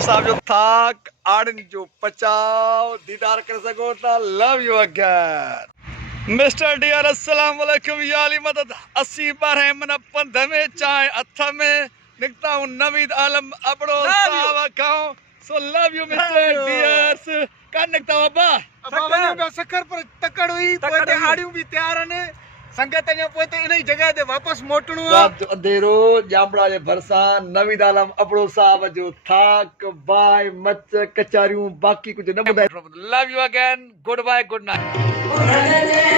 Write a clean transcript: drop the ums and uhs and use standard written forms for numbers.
साहब जो थाक आड़न जो पचाओ दीदार कर सको ता love you again mister dear अस्सलाम वालेकुम याली मदद 80 12 मन पंध में चाय अथ में निकता हूं नवीद आलम अपड़ो सावा खाओ so love you mister dears का निकता अब्बा सकर पर तकड़ हुई पोते आड़ियों भी तैयार ने संगत ने पोते इन जगह ते वापस मोटणो रात अंधेरो जामड़ा जे भरसा नवीद आलम अपड़ो साहब जो थाक बाय मच कचारियों बाकी कुछ न बुधाए love you again goodbye good night